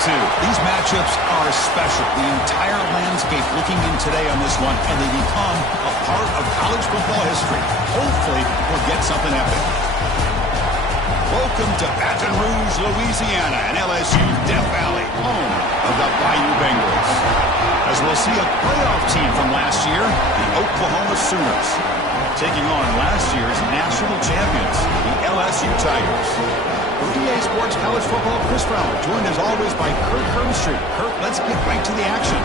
2. These matchups are special. The entire landscape looking in today on this one, and they become a part of college football history. Hopefully, we'll get something epic. Welcome to Baton Rouge, Louisiana, and LSU's Death Valley, home of the Bayou Bengals. As we'll see a playoff team from last year, the Oklahoma Sooners, taking on last year's national champions, the LSU Tigers. For EA Sports College Football, Chris Fowler, joined as always by Kirk Herbstreit. Kirk, let's get right to the action.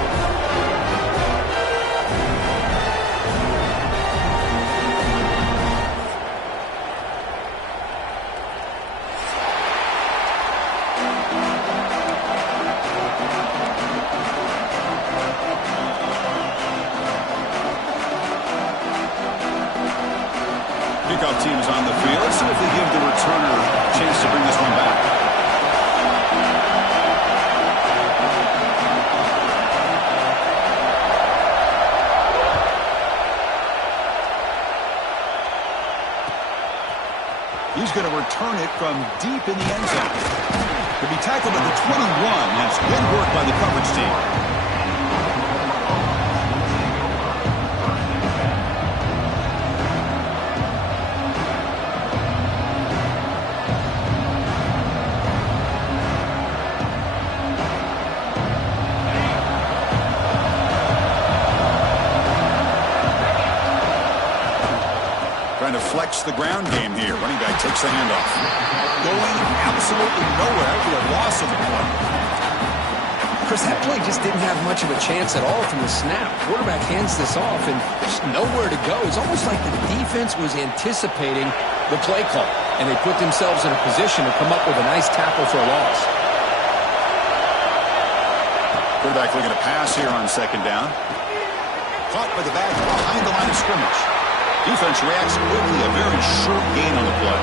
Kickoff team is on the field. Let's see if they give the returner a chance to bring this one back. He's going to return it from deep in the end zone. To be tackled at the 21. That's good work by the coverage team. Trying to flex the ground game here. Running back takes the handoff. Going absolutely nowhere for the loss of the play. Chris, that play just didn't have much of a chance at all from the snap. Quarterback hands this off and just nowhere to go. It's almost like the defense was anticipating the play call, and they put themselves in a position to come up with a nice tackle for a loss. Quarterback looking to pass here on second down. Caught by the back behind the line of scrimmage. Defense reacts quickly, a very short gain on the play.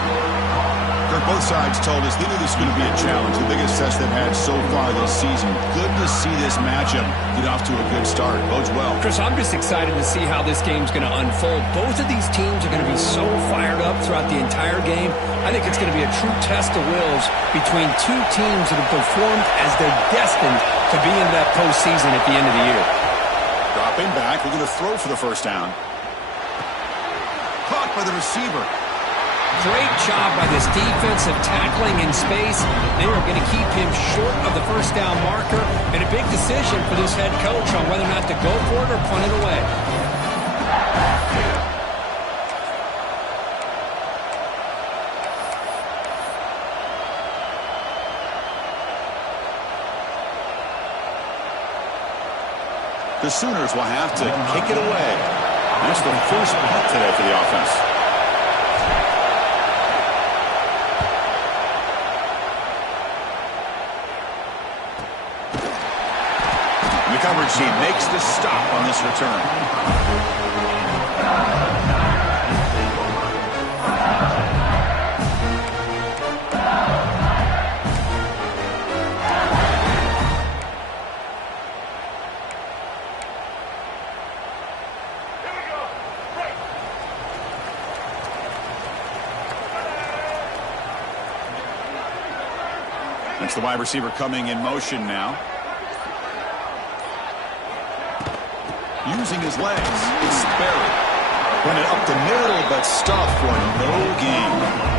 Kirk, both sides told us they knew this was going to be a challenge, the biggest test they've had so far this season. Good to see this matchup get off to a good start. Bodes well. Chris, I'm just excited to see how this game's going to unfold. Both of these teams are going to be so fired up throughout the entire game. I think it's going to be a true test of wills between two teams that have performed as they're destined to be in that postseason at the end of the year. Dropping back, looking to throw for the first down. Caught by the receiver. Great job by this defensive tackling in space. They are going to keep him short of the first down marker, and a big decision for this head coach on whether or not to go for it or punt it away. The Sooners will have to kick it away. That's the first punt today for the offense. And the coverage team makes the stop on this return. That's the wide receiver coming in motion now. Using his legs. It's buried. Running up the middle, but stuffed for no gain.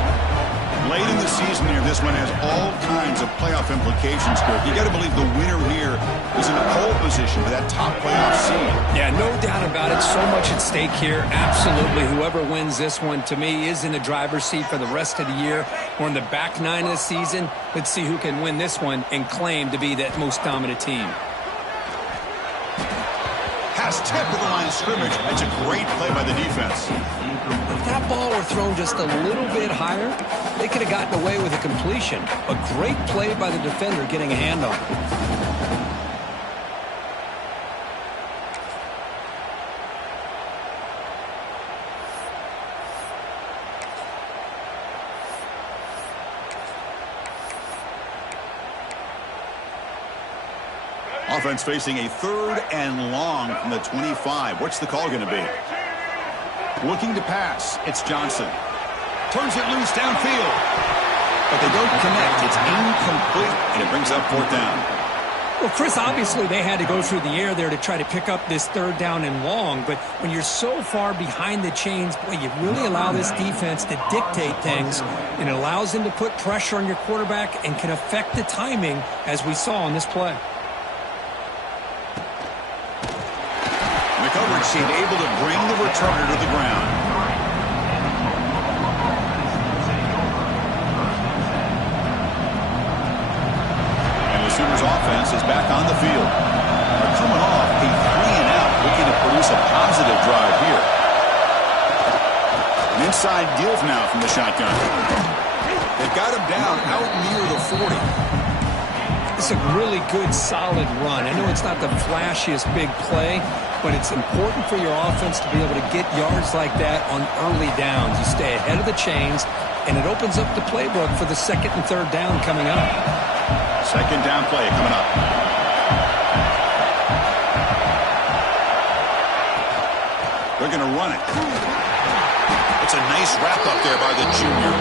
Late in the season here, this one has all kinds of playoff implications, Kirk. You got to believe the winner here is in a pole position for that top playoff seed. Yeah, no doubt about it. So much at stake here. Absolutely. Whoever wins this one, to me, is in the driver's seat for the rest of the year. We're in the back nine of the season. Let's see who can win this one and claim to be that most dominant team. Pass tip to the line of scrimmage. That's a great play by the defense. If that ball were thrown just a little bit higher, they could have gotten away with a completion. A great play by the defender getting a hand on it. Offense facing a 3rd and long from the 25. What's the call going to be? Looking to pass. It's Johnson. Turns it loose downfield. But they don't connect. It's incomplete, and it brings up 4th down. Well, Chris, obviously they had to go through the air there to try to pick up this third down and long, but when you're so far behind the chains, boy, you really allow this defense to dictate things, and it allows them to put pressure on your quarterback and can affect the timing, as we saw on this play. The coverage team able to bring the returner to the ground. Sooners offense is back on the field. They're coming off a 3-and-out, looking to produce a positive drive here. An inside give now from the shotgun. They've got him down out near the 40. It's a really good, solid run. I know it's not the flashiest big play, but it's important for your offense to be able to get yards like that on early downs. You stay ahead of the chains, and it opens up the playbook for the second and third down coming up. Second down play coming up. They're going to run it. It's a nice wrap up there by the junior.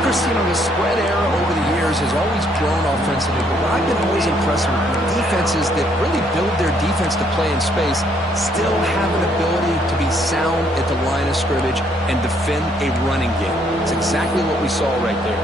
Chris, the spread era over the years has always grown offensively, but what I've been always impressed with defenses that really build their defense to play in space still have an ability to be sound at the line of scrimmage and defend a running game. It's exactly what we saw right there.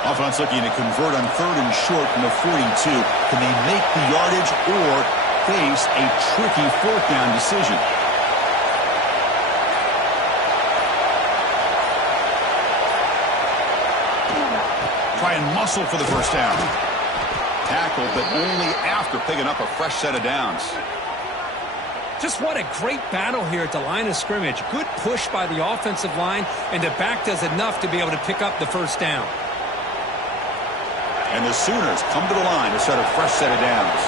Offense looking to convert on third and short from the 42. Can they make the yardage or face a tricky fourth down decision? Try and muscle for the first down. Tackled, but only after picking up a fresh set of downs. Just what a great battle here at the line of scrimmage. Good push by the offensive line, and the back does enough to be able to pick up the first down. And the Sooners come to the line to set a fresh set of downs.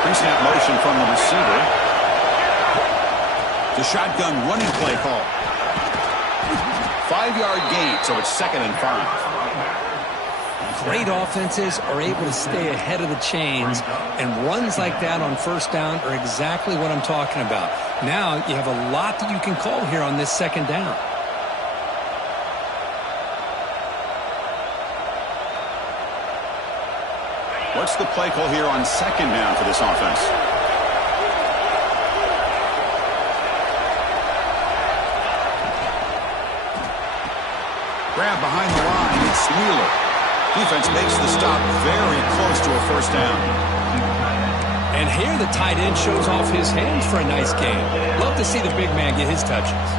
Pre-snap motion from the receiver. The shotgun running play call. 5-yard gain, so it's 2nd and 5. Great offenses are able to stay ahead of the chains, and runs like that on first down are exactly what I'm talking about. Now you have a lot that you can call here on this second down. What's the play call here on second down for this offense? Grab behind the line. It's Wheeler. Defense makes the stop very close to a first down. And here the tight end shows off his hands for a nice game. Love to see the big man get his touches.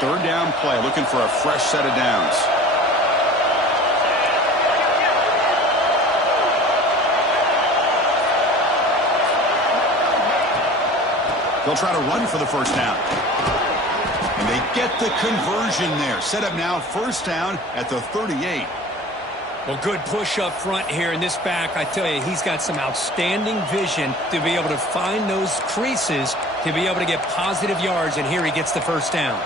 Third down play, looking for a fresh set of downs. They'll try to run for the first down. And they get the conversion there. Set up now, first down at the 38. Well, good push up front here in this back. I tell you, he's got some outstanding vision to be able to find those creases to be able to get positive yards, and here he gets the first down.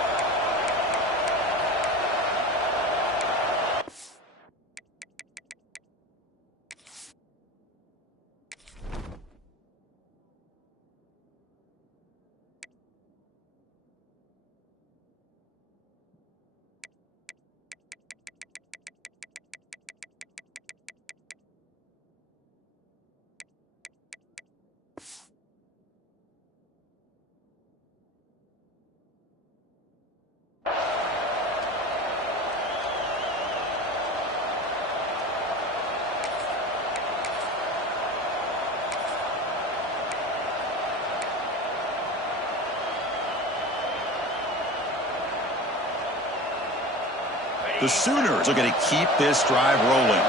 The Sooners are going to keep this drive rolling.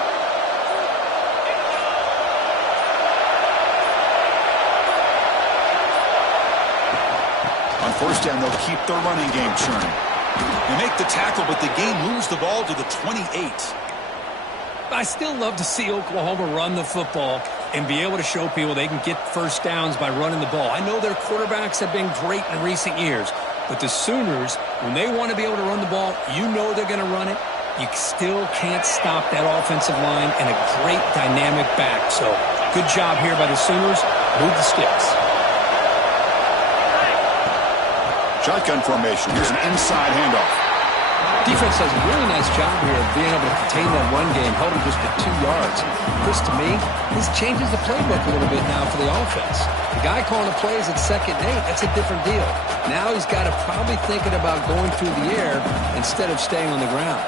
first down, they'll keep their running game churning. They make the tackle, but the game moves the ball to the 28. I still love to see Oklahoma run the football and be able to show people they can get first downs by running the ball. I know their quarterbacks have been great in recent years, but the Sooners, when they want to be able to run the ball, you know they're going to run it. You still can't stop that offensive line and a great dynamic back. So good job here by the Sooners. Move the sticks. Shotgun formation. Here's an inside handoff. Defense does a really nice job here of being able to contain that run game, held him just to 2 yards. Chris, to me, this changes the playbook a little bit now for the offense. The guy calling the plays at 2nd and 8, that's a different deal. Now he's got to probably thinking about going through the air instead of staying on the ground.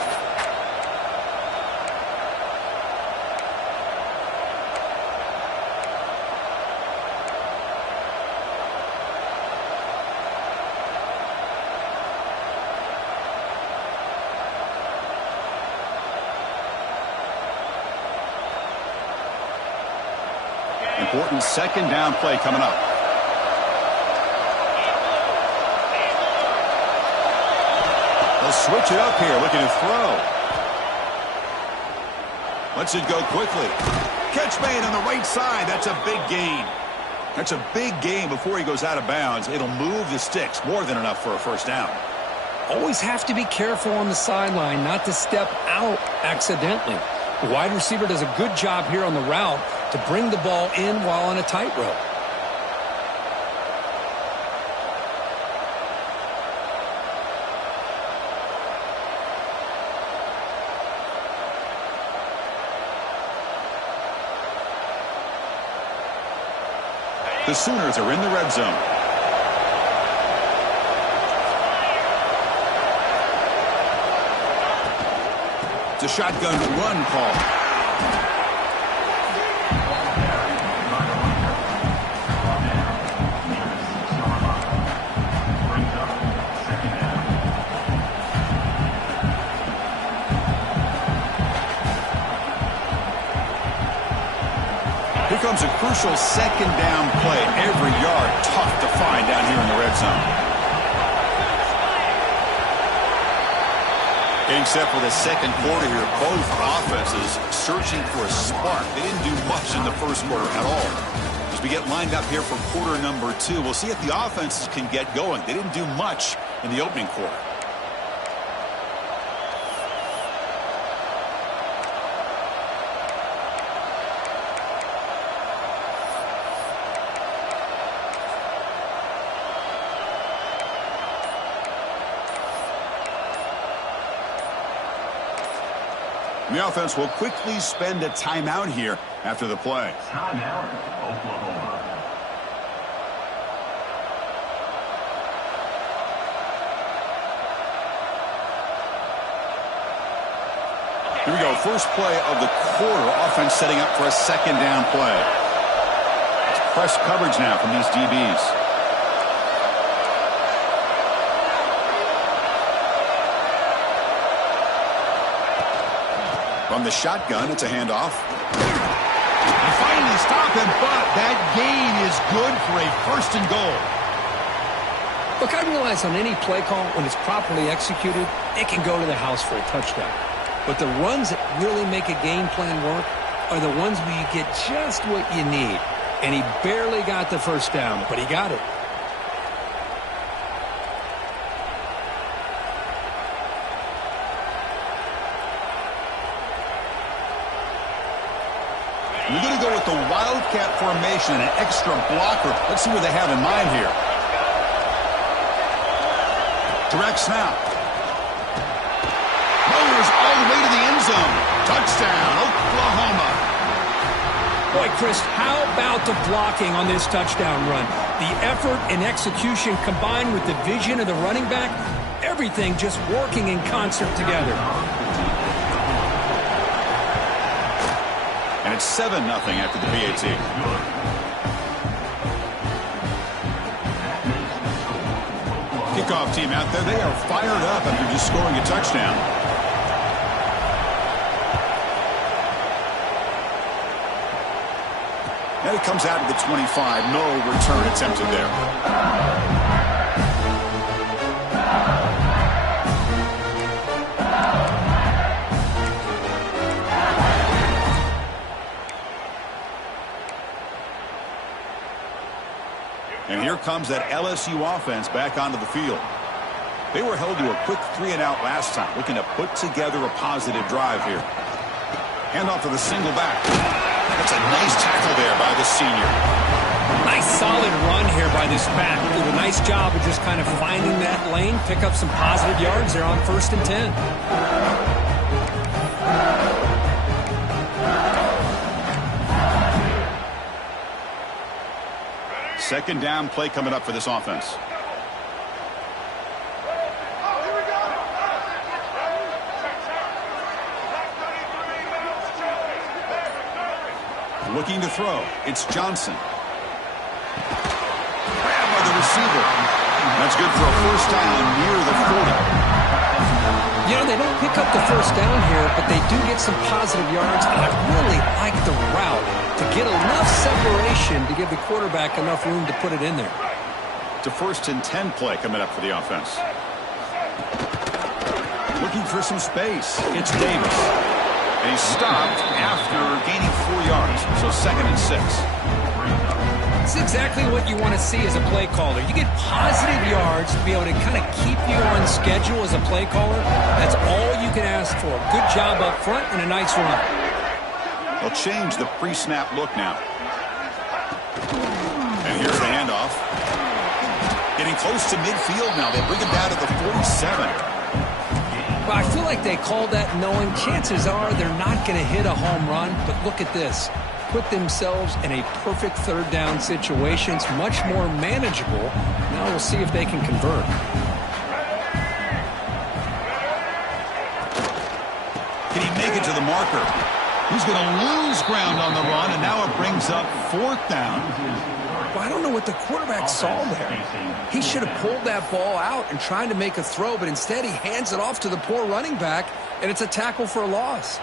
Important 2nd down play coming up. They'll switch it up here, looking to throw. Lets it go quickly. Catch made on the right side. That's a big gain. That's a big gain before he goes out of bounds. It'll move the sticks, more than enough for a first down. Always have to be careful on the sideline not to step out accidentally. The wide receiver does a good job here on the route to bring the ball in while on a tightrope. The Sooners are in the red zone. It's a shotgun run call. Here comes a crucial 2nd down play. Every yard tough to find down here in the red zone. Getting set for the 2nd quarter here. Both offenses searching for a spark. They didn't do much in the 1st quarter at all. As we get lined up here for quarter number 2, we'll see if the offenses can get going. They didn't do much in the opening quarter. The offense will quickly spend a timeout here after the play. Timeout, Oklahoma. Here we go. First play of the quarter. Offense setting up for a 2nd down play. It's press coverage now from these DBs. From the shotgun, it's a handoff. They finally stop him, but that gain is good for a 1st and goal. Look, I realize on any play call, when it's properly executed, it can go to the house for a touchdown. But the runs that really make a game plan work are the ones where you get just what you need. And he barely got the first down, but he got it. We're going to go with the Wildcat formation and an extra blocker. Let's see what they have in mind here. Direct snap. Motors all the way to the end zone. Touchdown, Oklahoma. Boy, Chris, how about the blocking on this touchdown run? The effort and execution combined with the vision of the running back, everything just working in concert together. And it's 7-0 after the PAT. Kickoff team out there. They are fired up after just scoring a touchdown. And it comes out to the 25. No return attempted there. And here comes that LSU offense back onto the field. They were held to a quick 3-and-out last time, looking to put together a positive drive here. Handoff to the single back. That's a nice tackle there by the senior. Nice solid run here by this back. Did a nice job of just kind of finding that lane, pick up some positive yards there on 1st and 10. Second down play coming up for this offense. Looking to throw. It's Johnson. Grabbed by the receiver. That's good for a first down near the 40. You know, they don't pick up the first down here, but they do get some positive yards, and I really like the route to get enough separation to give the quarterback enough room to put it in there. To 1st and 10 play coming up for the offense. Looking for some space. It's Davis. And he's stopped after gaining 4 yards. So 2nd and 6. It's exactly what you want to see as a play caller. You get positive yards to be able to kind of keep you on schedule as a play caller. That's all you can ask for. Good job up front and a nice run. They'll change the pre-snap look now. And here's the handoff. Getting close to midfield now. They bring him down to the 47. Well, I feel like they called that knowing chances are they're not going to hit a home run. But look at this. Put themselves in a perfect 3rd down situation. It's much more manageable. Now we'll see if they can convert. Can he make it to the marker? He's going to lose ground on the run, and now it brings up 4th down. Well, I don't know what the quarterback saw there. He should have pulled that ball out and tried to make a throw, but instead he hands it off to the poor running back, and it's a tackle for a loss.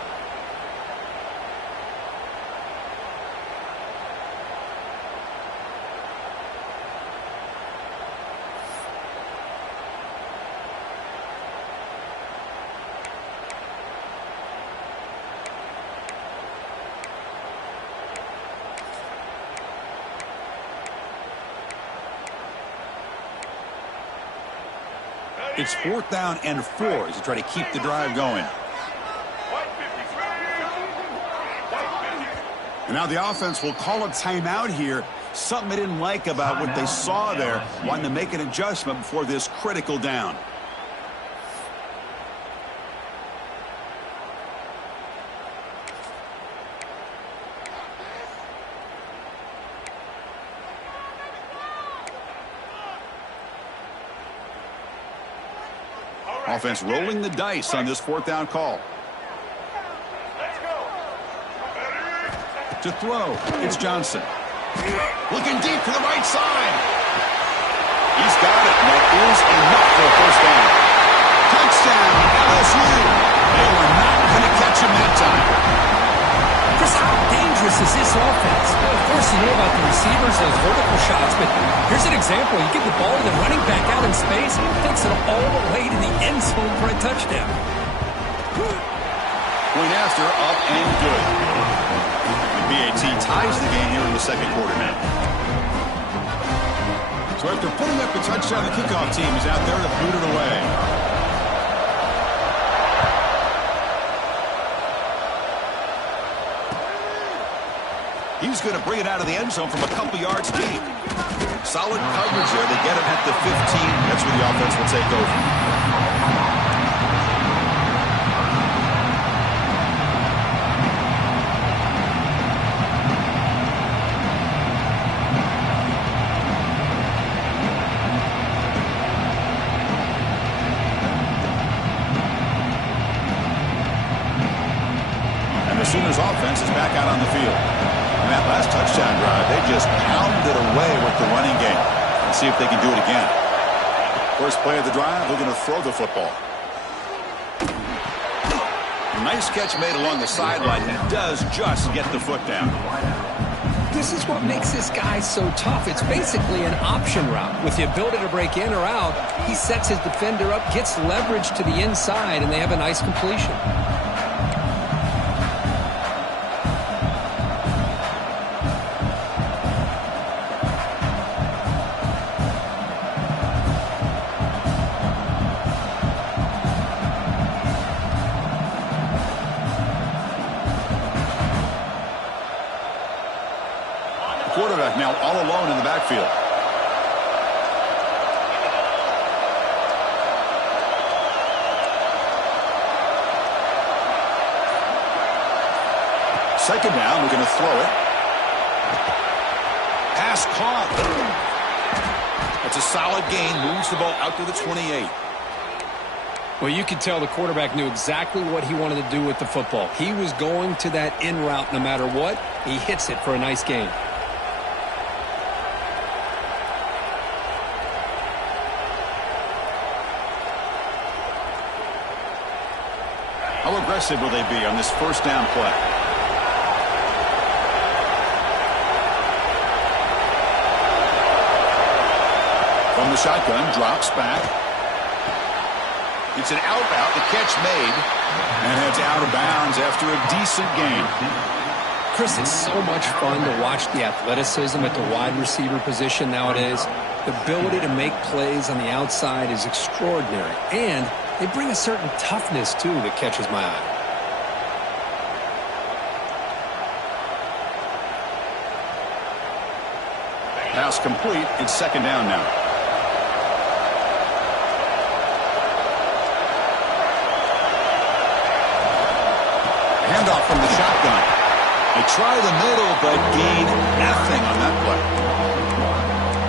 It's 4th down and 4 as they try to keep the drive going. And now the offense will call a timeout here. Something they didn't like about what they saw there. Wanting to make an adjustment before this critical down. Offense rolling the dice on this 4th down call. To throw, it's Johnson. Looking deep to the right side. He's got it, and that is enough for a first down. Touchdown, LSU. They were not going to catch him that time. Chris, how dangerous is this offense? Well, of course, you know about the receivers, those vertical shots, but here's an example. You give the ball to the running back out in space, he takes it all the way to the end zone for a touchdown. Point after, up and good. The BAT ties the game here in the 2nd quarter now. So after putting up a touchdown, the kickoff team is out there to boot it away. He's going to bring it out of the end zone from a couple yards deep. Solid coverage there. They get him at the 15. That's where the offense will take over. And the Sooners offense is back out on the field. And that last touchdown drive, they just pounded away with the running game. Let's see if they can do it again. First play of the drive, they're going to throw the football. Nice catch made along the sideline. He does just get the foot down. This is what makes this guy so tough. It's basically an option route. With the ability to break in or out, he sets his defender up, gets leverage to the inside, and they have a nice completion. all alone in the backfield. Second down, we're going to throw it. Pass caught. It's a solid gain. Moves the ball out to the 28. Well, you could tell the quarterback knew exactly what he wanted to do with the football. He was going to that in route no matter what. He hits it for a nice gain. How aggressive will they be on this first down play? From the shotgun, drops back. It's an out route, the catch made, and heads out of bounds after a decent gain. Chris, it's so much fun to watch the athleticism at the wide receiver position nowadays. The ability to make plays on the outside is extraordinary, and they bring a certain toughness, too, that catches my eye. Pass complete. It's second down now. Handoff from the shotgun. They try the middle, but gain nothing on that play.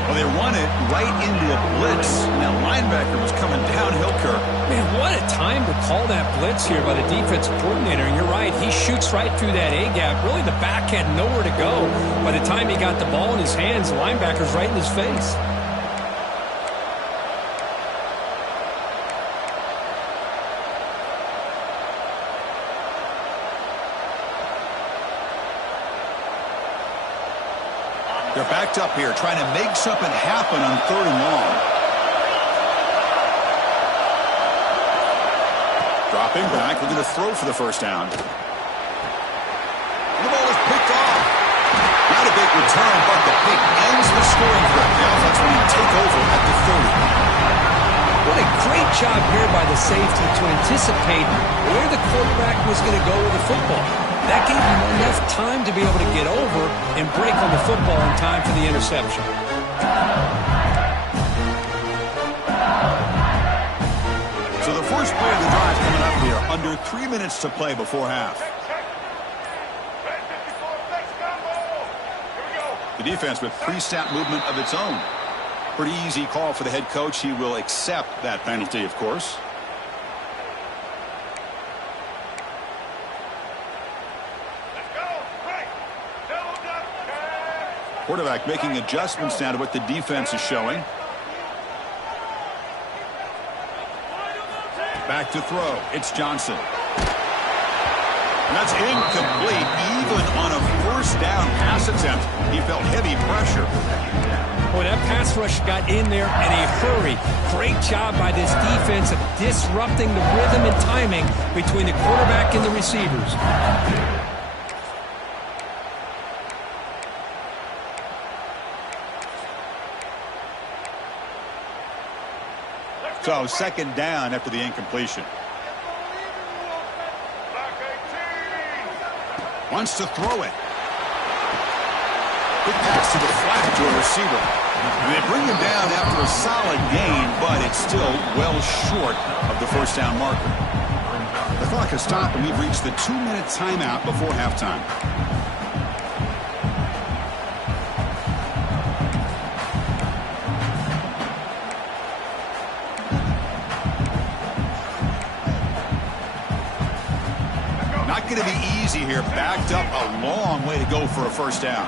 Well, they run it right into a blitz. That linebacker was coming downhill, Kirk. Man, what a time to call that blitz here by the defensive coordinator. And you're right, he shoots right through that A-gap. Really, the back had nowhere to go. By the time he got the ball in his hands, the linebacker's right in his face. They're backed up here, trying to make something happen on third and long. Dropping back, looking to throw for the first down. The ball is picked off. Not a big return, but the pick ends the scoring drive. The offense will take over at the 30. What a great job here by the safety to anticipate where the quarterback was going to go with the football. That gave him enough time to be able to get over and break on the football in time for the interception. So the first play of the drive coming up here. Under 3 minutes to play before half. The defense with pre-snap movement of its own. Pretty easy call for the head coach. He will accept that penalty, of course. Quarterback making adjustments now to what the defense is showing. Back to throw. It's Johnson. And that's incomplete. Even on a first down pass attempt, he felt heavy pressure. Boy, that pass rush got in there in a hurry. Great job by this defense of disrupting the rhythm and timing between the quarterback and the receivers. So second down after the incompletion. Wants to throw it. Good pass to the flat to a receiver. And they bring him down after a solid gain, but it's still well short of the first down marker. The clock has stopped, and we've reached the 2-minute timeout before halftime. Not going to be easy here. Backed up a long way to go for a first down.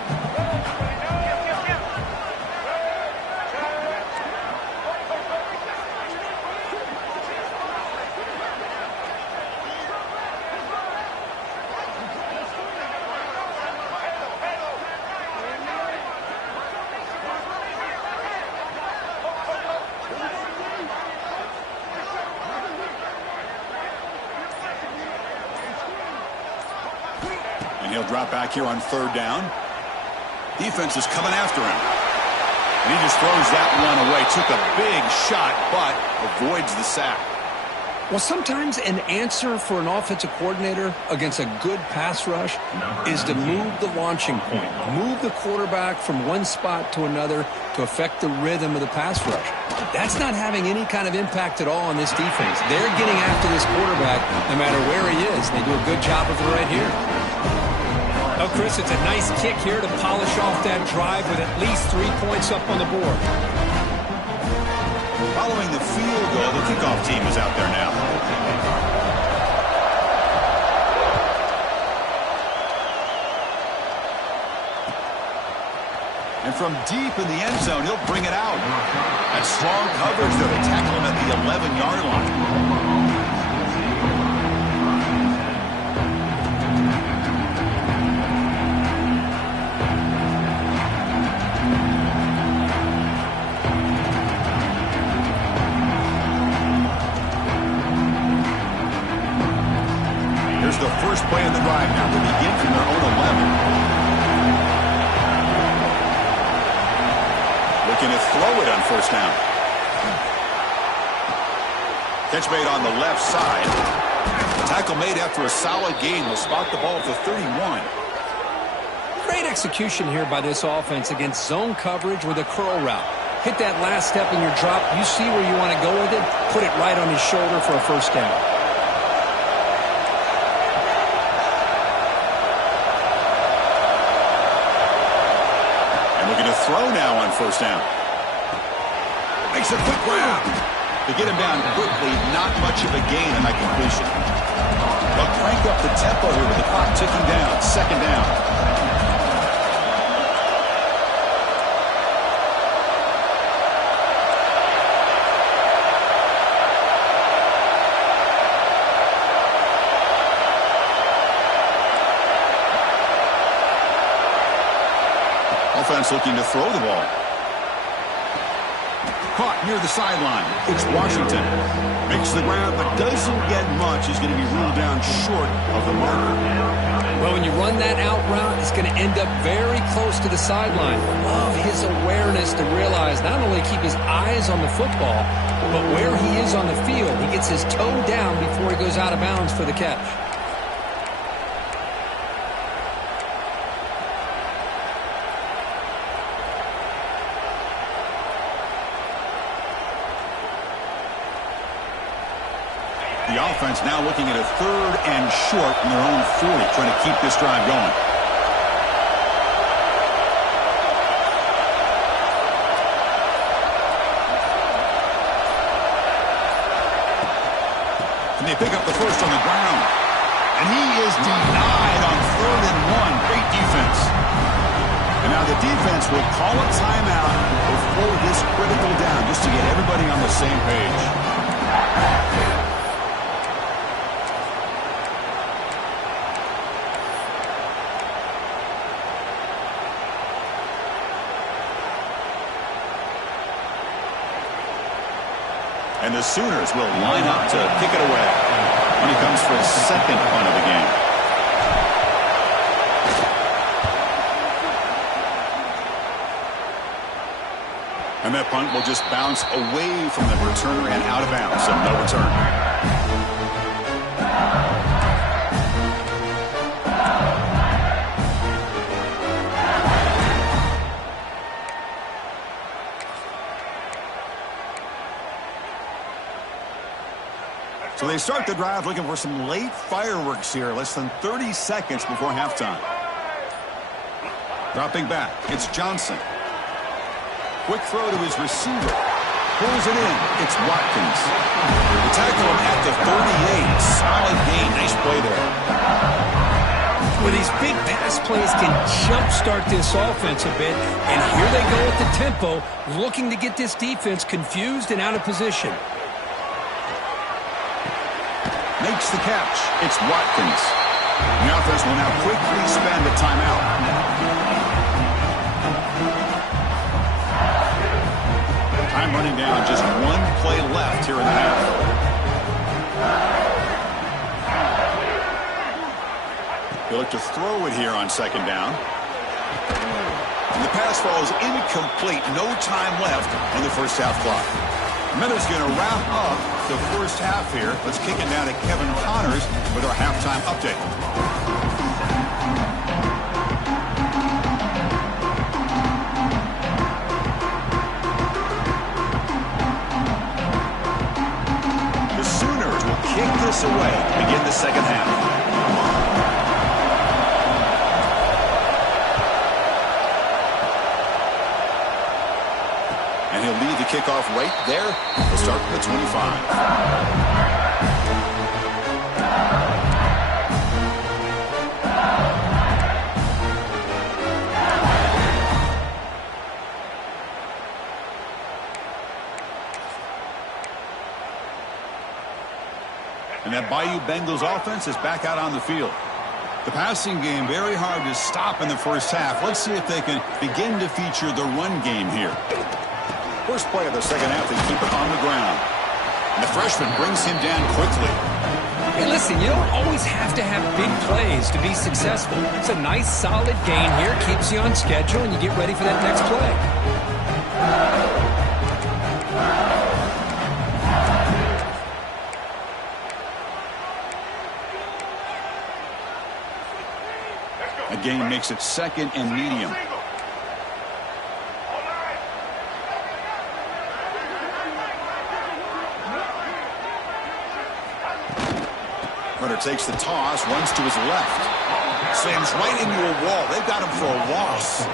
He'll drop back here on third down. Defense is coming after him. And he just throws that one away. Took a big shot, but avoids the sack. Well, sometimes an answer for an offensive coordinator against a good pass rush is to move the launching point, move the quarterback from one spot to another to affect the rhythm of the pass rush. That's not having any kind of impact at all on this defense. They're getting after this quarterback no matter where he is. They do a good job of it right here. Oh, Chris, it's a nice kick here to polish off that drive with at least 3 points up on the board. Following the field goal, the kickoff team is out there now. And from deep in the end zone, he'll bring it out. That strong coverage, though, to tackle him at the 11-yard line. The first play of the drive now. They begin from their own 11. Looking to throw it on first down. Catch made on the left side. Tackle made after a solid gain. Will spot the ball at the 31. Great execution here by this offense against zone coverage with a curl route. Hit that last step in your drop. You see where you want to go with it. Put it right on his shoulder for a first down. Throw now on first down. Makes a quick grab. To get him down quickly, not much of a gain on that completion. They'll crank up the tempo here with the clock ticking down. Second down. Offense looking to throw the ball. Caught near the sideline. It's Washington. Makes the ground, but doesn't get much. He's going to be ruled down short of the marker. Well, when you run that out route, it's going to end up very close to the sideline. Love his awareness to realize not only keep his eyes on the football, but where he is on the field. He gets his toe down before he goes out of bounds for the catch. The offense now looking at a third and short in their own 40, trying to keep this drive going. And they pick up the first on the ground. And he is denied on 3rd and 1. Great defense. And now the defense will call a timeout before this critical down, just to get everybody on the same page. And the Sooners will line up to kick it away when he comes for his second punt of the game. And that punt will just bounce away from the returner and out of bounds, so no return. So they start the drive looking for some late fireworks here, less than 30 seconds before halftime. Dropping back, it's Johnson. Quick throw to his receiver. Pulls it in, it's Watkins. They tackle him at the 38. Solid gain, nice play there. Well, these big pass plays can jumpstart this offense a bit, and here they go at the tempo, looking to get this defense confused and out of position. Makes the catch. It's Watkins. The offense will now quickly spend a timeout. Time running down, just one play left here in the half. They look to throw it here on second down. And the pass falls incomplete. No time left on the first half clock. Miller's going to wrap up the first half here. Let's kick it down to Kevin Connors with our halftime update. The Sooners will kick this away to begin the second half. And he'll lead the kickoff right there. We'll start from the 25. And that Bayou Bengals offense is back out on the field. The passing game very hard to stop in the first half. Let's see if they can begin to feature the run game here. First play of the second half, they keep it on the ground. And the freshman brings him down quickly. Hey, listen, you don't always have to have big plays to be successful. It's a nice, solid gain here. Keeps you on schedule, and you get ready for that next play. A gain makes it second and medium. Runner takes the toss, runs to his left. Slams right into a wall. They've got him for a loss.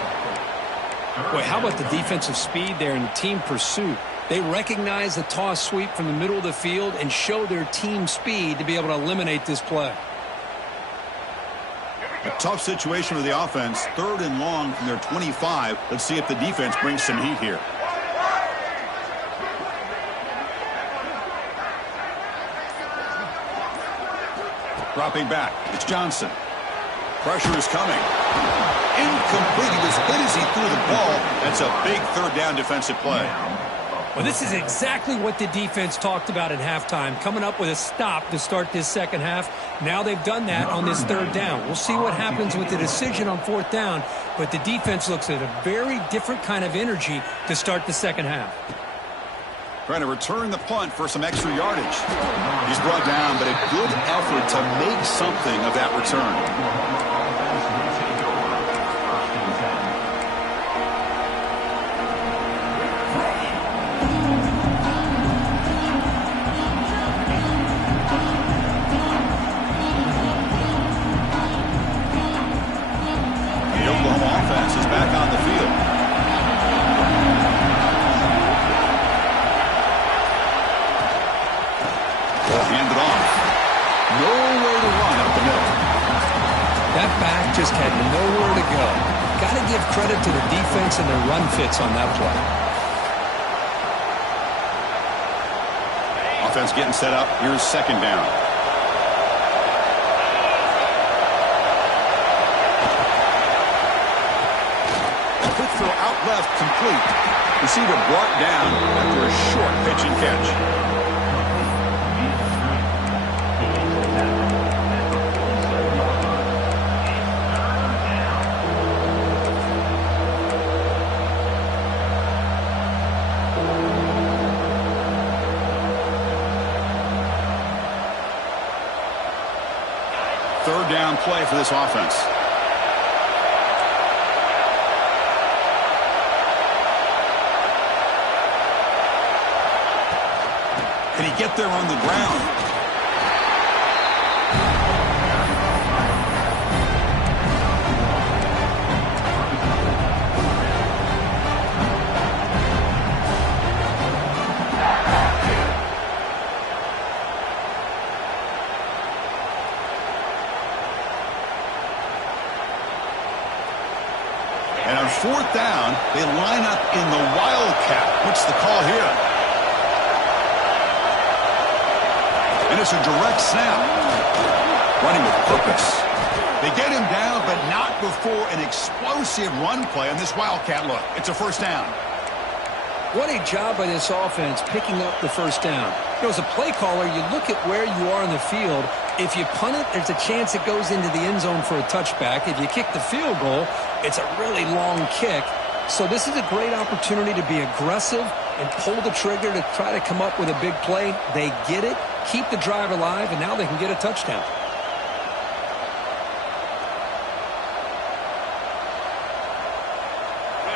Boy, how about the defensive speed there and team pursuit? They recognize the toss sweep from the middle of the field and show their team speed to be able to eliminate this play. A tough situation for the offense. 3rd and long from their 25. Let's see if the defense brings some heat here. Dropping back. It's Johnson. Pressure is coming. Incomplete. He was hit as he threw the ball. That's a big 3rd down defensive play. Well, this is exactly what the defense talked about at halftime, coming up with a stop to start this second half. Now they've done that on this 3rd down. We'll see what happens with the decision on 4th down, but the defense looks at a very different kind of energy to start the second half. Trying to return the punt for some extra yardage. He's brought down, but a good effort to make something of that return. The Oklahoma offense is back on the field. Hand it off. Nowhere to run up the middle. That back just had nowhere to go. Got to give credit to the defense and their run fits on that play. Offense getting set up. Here's 2nd down. Quick throw out left, complete. Receiver brought down after a short pitch and catch. Third down play for this offense. Can he get there on the ground? And on 4th down, they line up in the Wildcat. What's the call here? And it's a direct snap. Running with purpose. They get him down, but not before an explosive run play on this Wildcat look. It's a 1st down. What a job by this offense picking up the 1st down. You know, as a play caller, you look at where you are in the field. If you punt it, there's a chance it goes into the end zone for a touchback. If you kick the field goal, it's a really long kick. So this is a great opportunity to be aggressive and pull the trigger to try to come up with a big play. They get it, keep the drive alive, and now they can get a touchdown.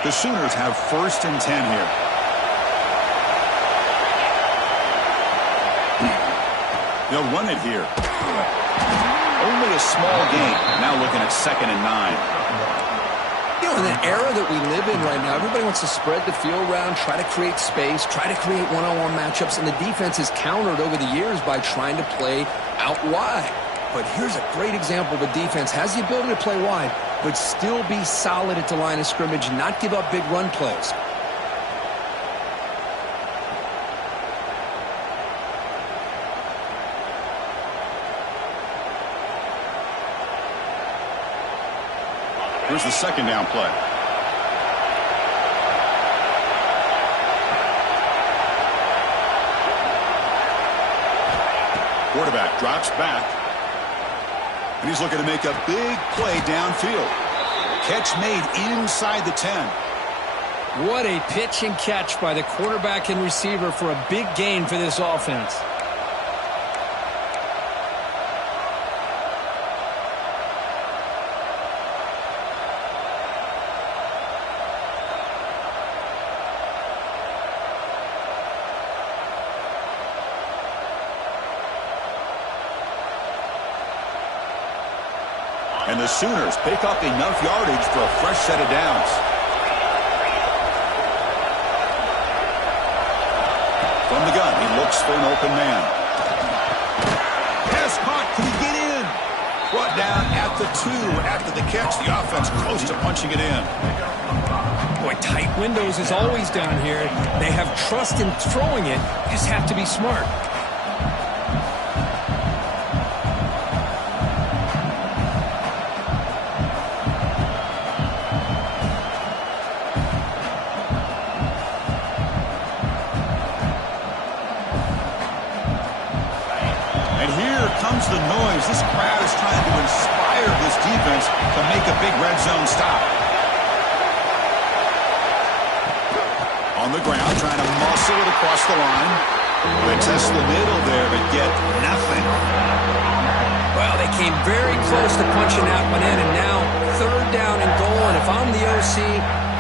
The Sooners have 1st and 10 here. They'll run it here. Only a small gain. Now looking at 2nd and 9. You know, in the era that we live in right now, everybody wants to spread the field around, try to create space, try to create one-on-one matchups, and the defense has countered over the years by trying to play out wide. But here's a great example of a defense has the ability to play wide, but still be solid at the line of scrimmage and not give up big run plays. Here's the 2nd down play. Quarterback drops back. And he's looking to make a big play downfield. Catch made inside the 10. What a pitch and catch by the quarterback and receiver for a big gain for this offense. And the Sooners pick up enough yardage for a fresh set of downs. From the gun, he looks for an open man. Pass caught. Can he get in? Brought down at the 2 after the catch. The offense close to punching it in. Boy, tight windows is always down here. They have trust in throwing it. You just have to be smart. The noise. This crowd is trying to inspire this defense to make a big red zone stop. On the ground, trying to muscle it across the line. They test the middle there, but get nothing. Well, they came very close to punching that one in, and now 3rd down and goal. And if I'm the OC,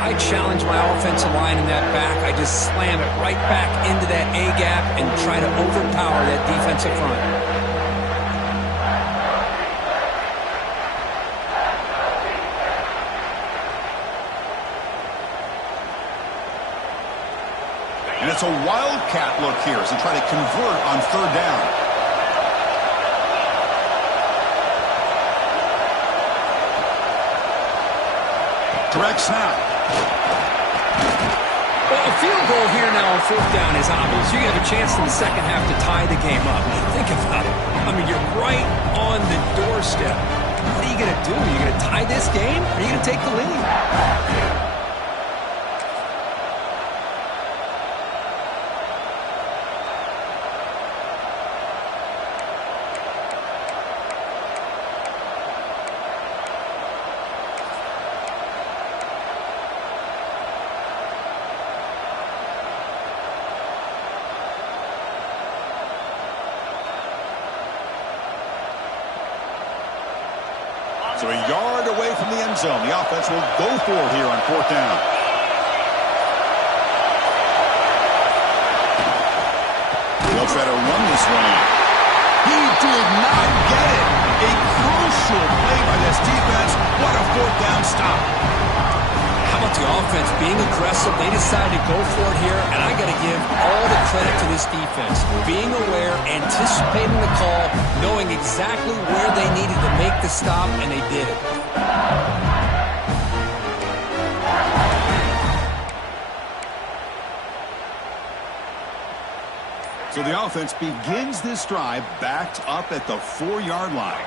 I challenge my offensive line in that back. I just slam it right back into that A-gap and try to overpower that defensive front. And it's a wildcat look here as they try to convert on 3rd down. Direct snap. Well, a field goal here now on 4th down is obvious. You have a chance in the second half to tie the game up. Think about it. I mean, you're right on the doorstep. What are you going to do? Are you going to tie this game? Or are you going to take the lead? So a yard away from the end zone. The offense will go for it here on 4th down. They'll try to run this one in. He did not get it. A crucial play by this defense. What a 4th down stop. How about the offense being aggressive? They decided to go for it here, and I got to give all the credit to this defense. Being aware, anticipating the call, knowing exactly where they needed to make the stop, and they did it. So the offense begins this drive backed up at the 4-yard line.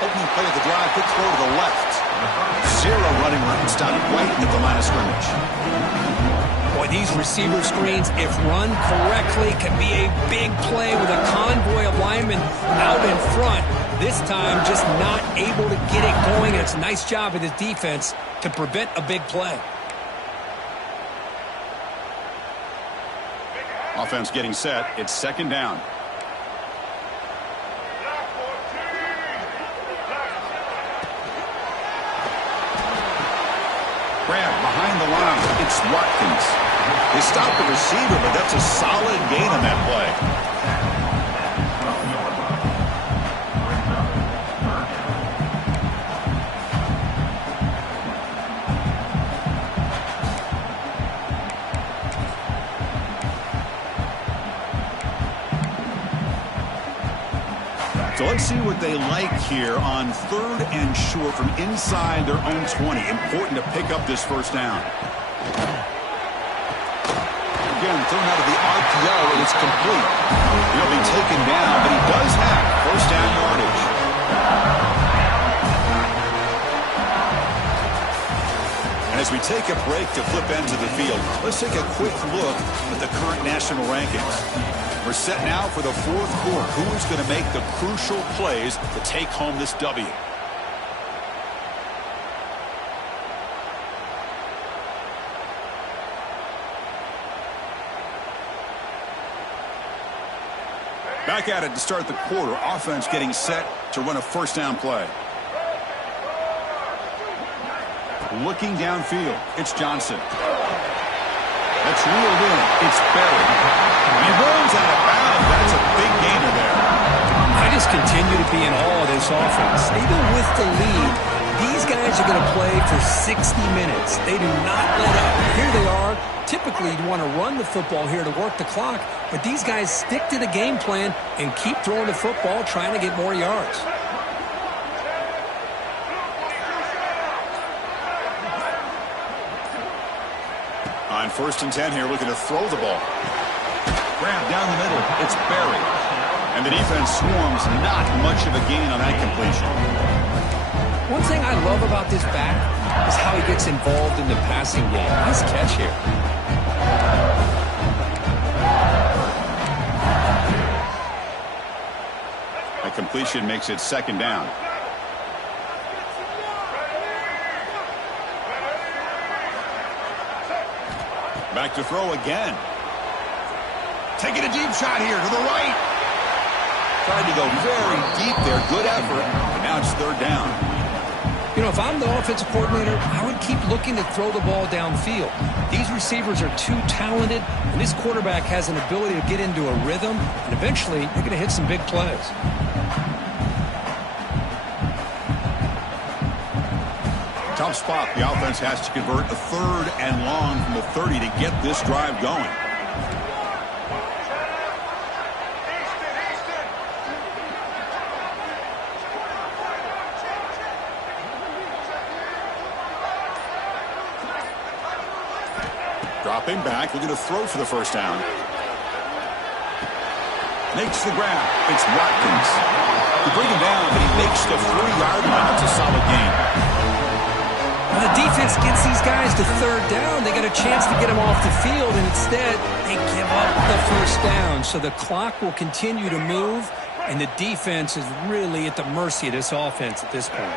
Opening play of the drive, quick throw to the left. 0 running room, stopped right at the line of scrimmage. Boy, these receiver screens, if run correctly, can be a big play with a convoy of linemen out in front. This time, just not able to get it going. And it's a nice job of the defense to prevent a big play. Offense getting set. It's second down. Grab behind the line. It's Watkins. They stopped the receiver, but that's a solid gain on that play. So let's see what they like here on 3rd and short from inside their own 20. Important to pick up this first down. Again, thrown out of the RPO, and it's complete. He'll be taken down, but he does have first down yardage. And as we take a break to flip ends of the field, let's take a quick look at the current national rankings. We're set now for the 4th quarter. Who is going to make the crucial plays to take home this W? Back at it to start the quarter. Offense getting set to run a first down play. Looking downfield. It's Johnson. That's reeled in. It's Berry. He rolls out of bounds. That's a big gainer there. I just continue to be in awe of this offense. Even with the lead, these guys are going to play for 60 minutes. They do not let up. Here they are. Typically, you want to run the football here to work the clock, but these guys stick to the game plan and keep throwing the football, trying to get more yards. On 1st and 10 here, looking to throw the ball. Grab down the middle. It's Berry. And the defense swarms. Not much of a gain on that completion. One thing I love about this back is how he gets involved in the passing game. Nice catch here. That completion makes it second down. Back to throw again. Taking a deep shot here to the right. Tried to go very deep there. Good effort. But now it's 3rd down. You know, if I'm the offensive coordinator, I would keep looking to throw the ball downfield. These receivers are too talented, and this quarterback has an ability to get into a rhythm, and eventually they're going to hit some big plays. Tough spot. The offense has to convert a 3rd and long from the 30 to get this drive going. Dropping back, looking to throw for the first down. Makes the grab. It's Watkins. To bring him down, but he makes the 3-yard line. That's a solid gain. When the defense gets these guys to 3rd down, they got a chance to get them off the field, and instead they give up the first down. So the clock will continue to move, and the defense is really at the mercy of this offense at this point.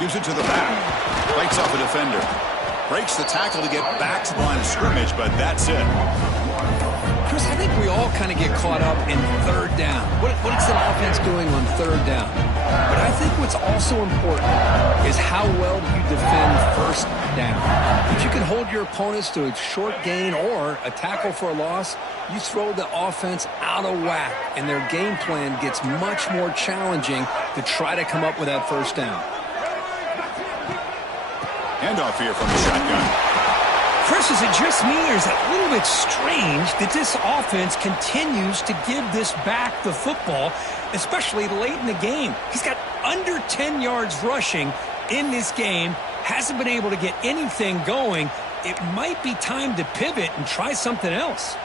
Gives it to the back. Breaks off a defender. Breaks the tackle to get back to the line of scrimmage, but that's it. Chris, I think we all kind of get caught up in 3rd down. What is the offense doing on 3rd down? But I think what's also important is how well do you defend 1st down. If you can hold your opponents to a short gain or a tackle for a loss, you throw the offense out of whack, and their game plan gets much more challenging to try to come up with that 1st down. Handoff here from the shotgun. Chris, is it just me, or is it a little bit strange that this offense continues to give this back the football, especially late in the game? He's got under 10 yards rushing in this game, hasn't been able to get anything going. It might be time to pivot and try something else.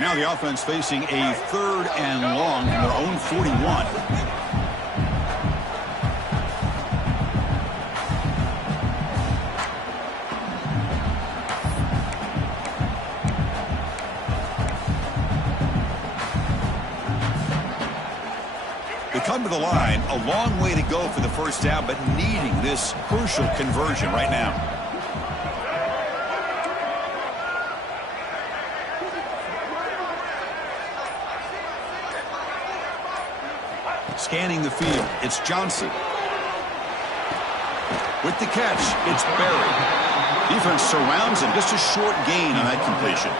Now the offense facing a 3rd and long from their own 41. come to the line. A long way to go for the first down, but needing this crucial conversion right now. Scanning the field, it's Johnson. With the catch, it's Berry. Defense surrounds him. Just a short gain on that completion.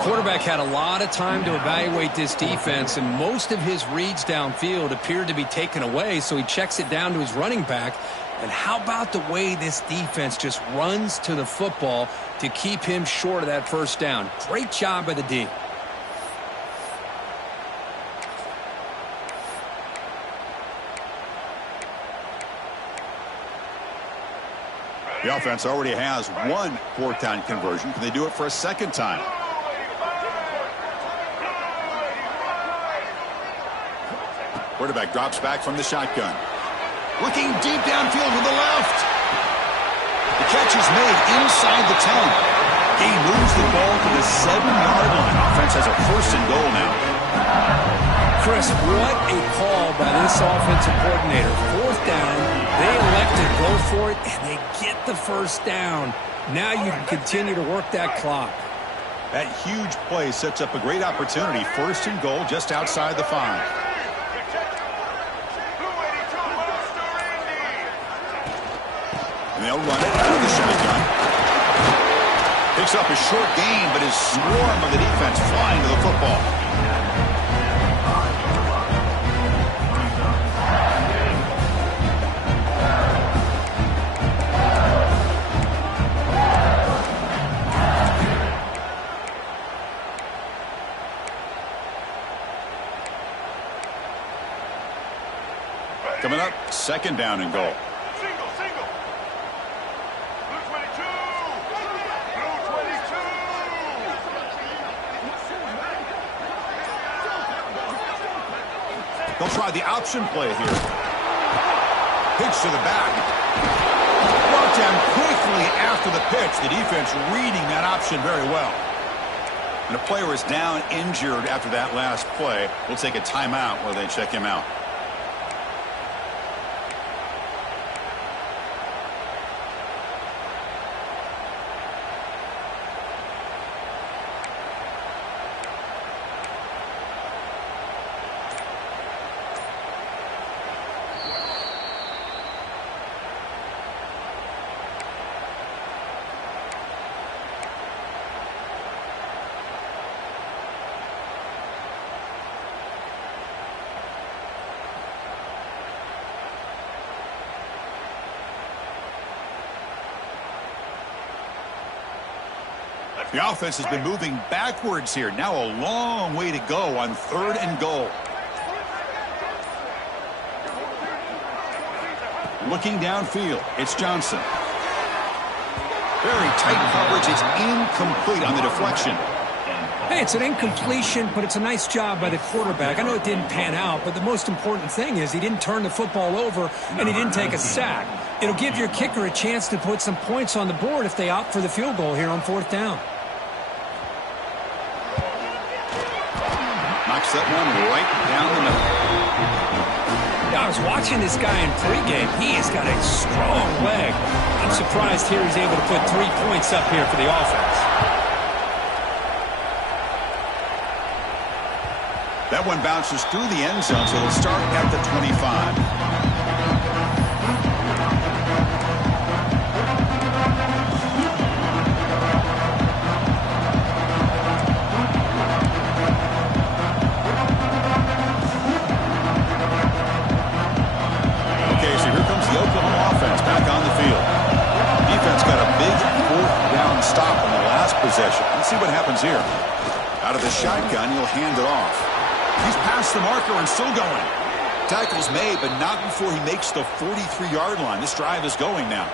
Quarterback had a lot of time to evaluate this defense, and most of his reads downfield appeared to be taken away, so he checks it down to his running back. And how about the way this defense just runs to the football to keep him short of that first down? Great job by the D. The offense already has one fourth-down conversion. Can they do it for a second time? Quarterback drops back from the shotgun. Looking deep downfield with the left. The catch is made inside the 10. He moves the ball to the 7-yard line. Offense has a first and goal now. Chris, what a call by this offensive coordinator. Fourth down, they elect to go for it, and they get the first down. Now you can continue to work that clock. That huge play sets up a great opportunity. First and goal just outside the 5. And they'll run it out of the shotgun. Picks up a short gain, but his swarm of the defense flying to the football. Coming up, second down and goal. They'll try the option play here. Pitch to the back. Brought down quickly after the pitch. The defense reading that option very well. And a player is down injured after that last play. We'll take a timeout while they check him out. The offense has been moving backwards here. Now a long way to go on third and goal. Looking downfield, it's Johnson. Very tight coverage. It's incomplete on the deflection. Hey, it's an incompletion, but it's a nice job by the quarterback. I know it didn't pan out, but the most important thing is he didn't turn the football over and he didn't take a sack. It'll give your kicker a chance to put some points on the board if they opt for the field goal here on fourth down. Knocks that one right down the middle. Yeah, I was watching this guy in pregame. He has got a strong leg. I'm surprised here he's able to put 3 points up here for the offense. That one bounces through the end zone, so it'll start at the 25. Possession. Let's see what happens here. Out of the shotgun, he'll hand it off. He's past the marker and still going. Tackle's made, but not before he makes the 43-yard line. This drive is going now.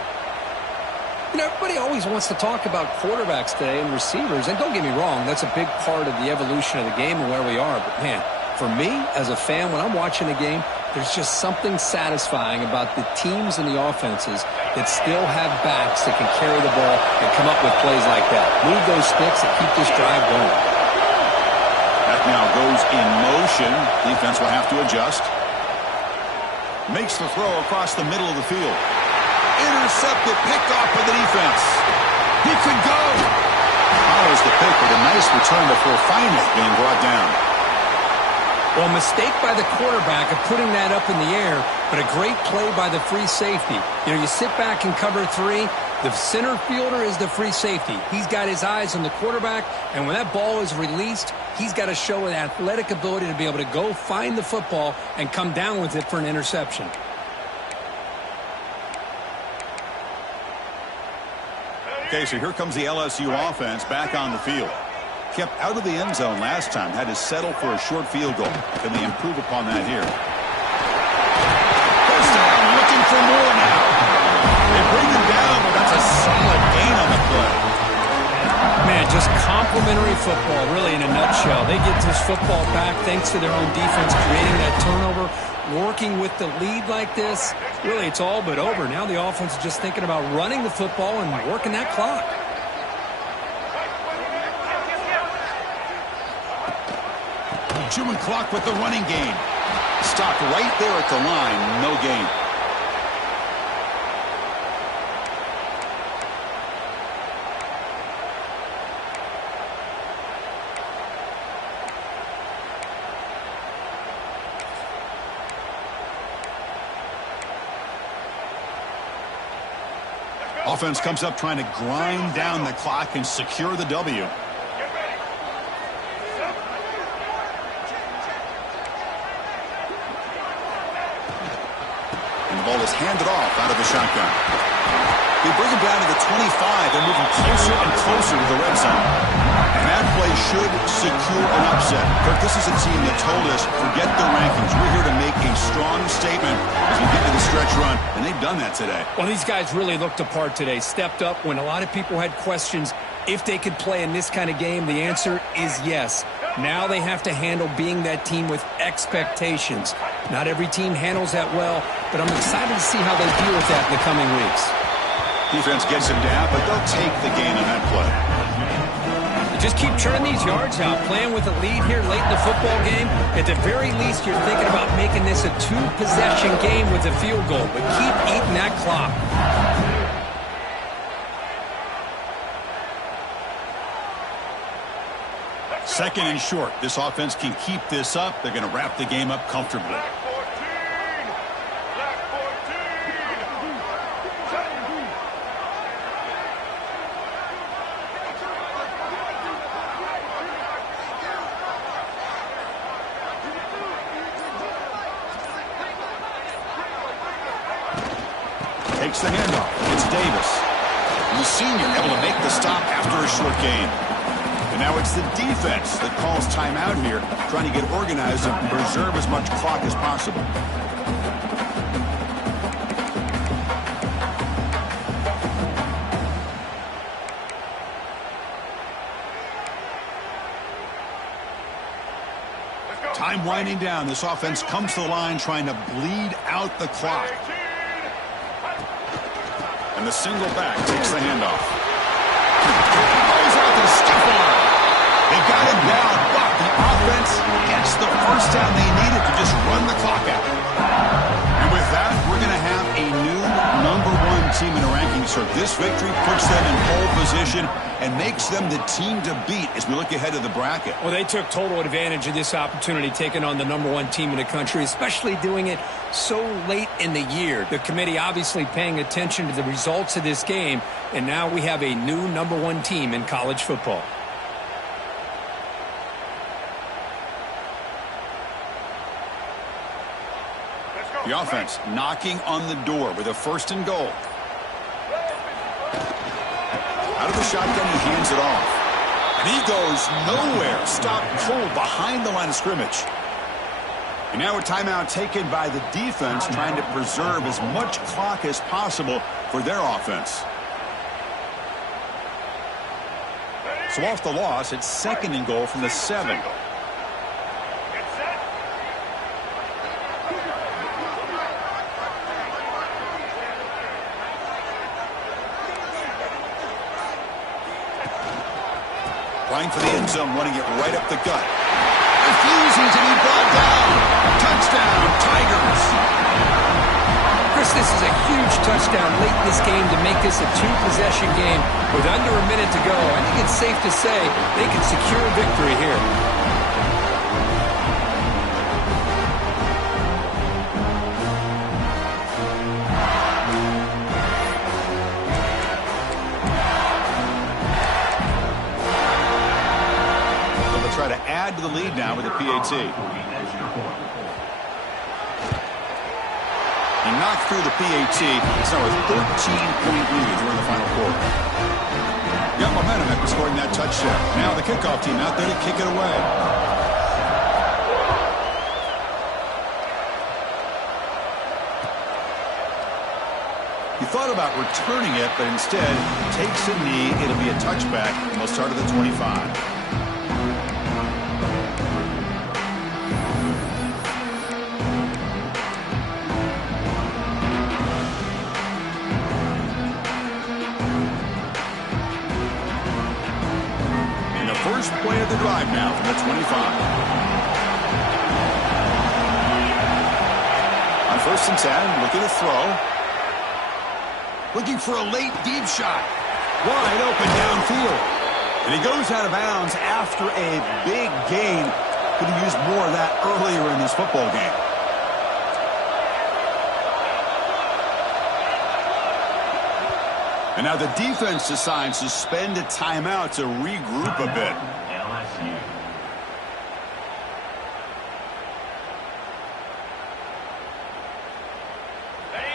You know, everybody always wants to talk about quarterbacks today and receivers, and don't get me wrong, that's a big part of the evolution of the game and where we are. But, man, for me, as a fan, when I'm watching a game, there's just something satisfying about the teams and the offenses that still have backs that can carry the ball and come up with plays like that. Move those sticks and keep this drive going. At now goes in motion. Defense will have to adjust. Makes the throw across the middle of the field. Intercepted, picked off by the defense. He could go. Follows the pick with a nice return before finally being brought down. Well, mistake by the quarterback of putting that up in the air, but a great play by the free safety. You know, you sit back and cover three. The center fielder is the free safety. He's got his eyes on the quarterback, and when that ball is released, he's got to show an athletic ability to be able to go find the football and come down with it for an interception. Okay, so here comes the LSU offense back on the field. Kept out of the end zone last time. Had to settle for a short field goal. Can they improve upon that here? First down, looking for more now. They bring him down, but that's a solid gain on the play. Man, just complimentary football, really, in a nutshell. They get this football back thanks to their own defense creating that turnover. Working with the lead like this, really, it's all but over. Now the offense is just thinking about running the football and working that clock. Chewing clock with the running game. Stopped right there at the line. No gain. Offense comes up trying to grind down the clock and secure the W. And the ball is handed off out of the shotgun. They bring him down to the 25. They're moving closer and closer to the red zone. And that play should secure an upset. Kirk, this is a team that told us, forget the rankings. We're here to make a strong statement as we get to the stretch run. And they've done that today. Well, these guys really looked apart today. Stepped up when a lot of people had questions if they could play in this kind of game. The answer is yes. Now they have to handle being that team with expectations. Not every team handles that well, but I'm excited to see how they deal with that in the coming weeks. Defense gets him down, but they'll take the gain on that play. Just keep churning these yards out, playing with a lead here late in the football game. At the very least, you're thinking about making this a two-possession game with a field goal, but keep eating that clock. Second and short. This offense can keep this up. They're going to wrap the game up comfortably. Takes the handoff. It's Davis. And the senior able to make the stop after a short gain. And now it's the defense that calls timeout here, trying to get organized and preserve as much clock as possible. Time winding down. This offense comes to the line trying to bleed out the clock. And the single back takes the handoff. Goes out to the stiff arm. They got him down, but the offense gets the first down they needed to just run the clock out. And with that, we're going to have a new #1 team in the rankings. So this victory puts them in pole position and makes them the team to beat as we look ahead of the bracket. Well, they took total advantage of this opportunity, taking on the #1 team in the country, especially doing it so late in the year. The committee obviously paying attention to the results of this game, and now we have a new #1 team in college football. The offense knocking on the door with a 1st and goal. Out of the shotgun, he hands it off. And he goes nowhere. Stopped cold behind the line of scrimmage. And now a timeout taken by the defense, trying to preserve as much clock as possible for their offense. So off the loss, it's 2nd and goal from the 7. Flying for the end zone, running it right up the gut. refusing to be brought down. Touchdown, Tigers. Chris, this is a huge touchdown late in this game to make this a two-possession game with under a minute to go. I think it's safe to say they can secure victory here. Try to add to the lead now with a PAT. He knocked through the PAT. It's now a 13-point lead during the final quarter. Got momentum after scoring that touchdown. Now the kickoff team out there to kick it away. He thought about returning it, but instead takes a knee. It'll be a touchback, and they'll start at the 25. First play of the drive now from the 25. On 1st and 10, looking to throw. Looking for a late deep shot. Wide open downfield. And he goes out of bounds after a big gain. Could have used more of that earlier in this football game. And now the defense decides to spend a timeout to regroup a bit. LSU.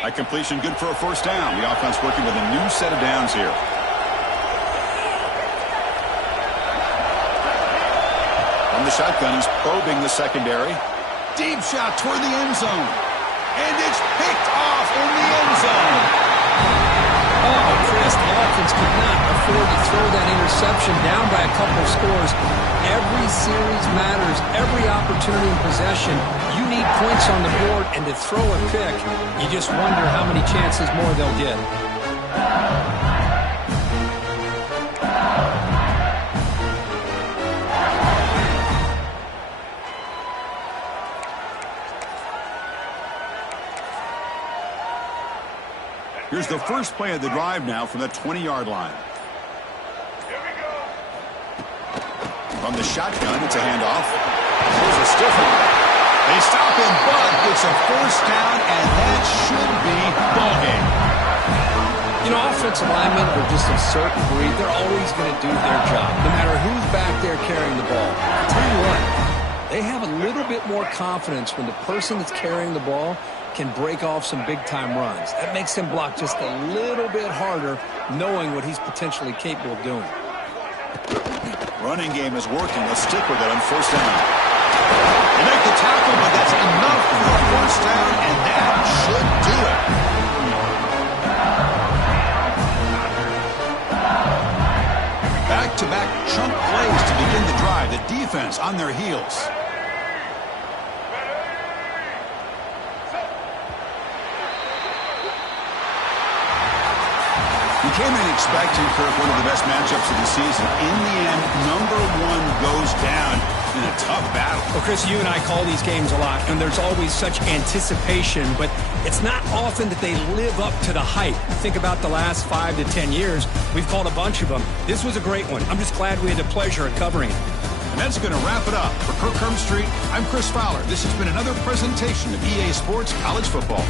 A completion good for a first down. The offense working with a new set of downs here. From the shotgun, he's probing the secondary. Deep shot toward the end zone. And it's picked off in the end zone. Oh, Chris, the offense could not afford to throw that interception down by a couple of scores. Every series matters. Every opportunity in possession. You need points on the board, and to throw a pick, you just wonder how many chances more they'll get. Here's the first play of the drive now from the 20-yard line. From the shotgun, it's a handoff. Here's a stiff one. They stop him, but it's a first down, and that should be ball game. You know, offensive linemen are just a certain breed. They're always going to do their job, no matter who's back there carrying the ball. I'll tell you what, they have a little bit more confidence when the person that's carrying the ball can break off some big-time runs. That makes him block just a little bit harder, knowing what he's potentially capable of doing. Running game is working. Let's stick with it on first down. They make the tackle, but that's enough for a first down, and that should do it. Back-to-back chunk plays to begin the drive. The defense on their heels. You came in expecting, Kirk, one of the best matchups of the season. In the end, number one goes down in a tough battle. Well, Chris, you and I call these games a lot, and there's always such anticipation, but it's not often that they live up to the hype. Think about the last 5 to 10 years. We've called a bunch of them. This was a great one. I'm just glad we had the pleasure of covering it. And that's going to wrap it up. For Kirk Hermstreet, I'm Chris Fowler. This has been another presentation of EA Sports College Football.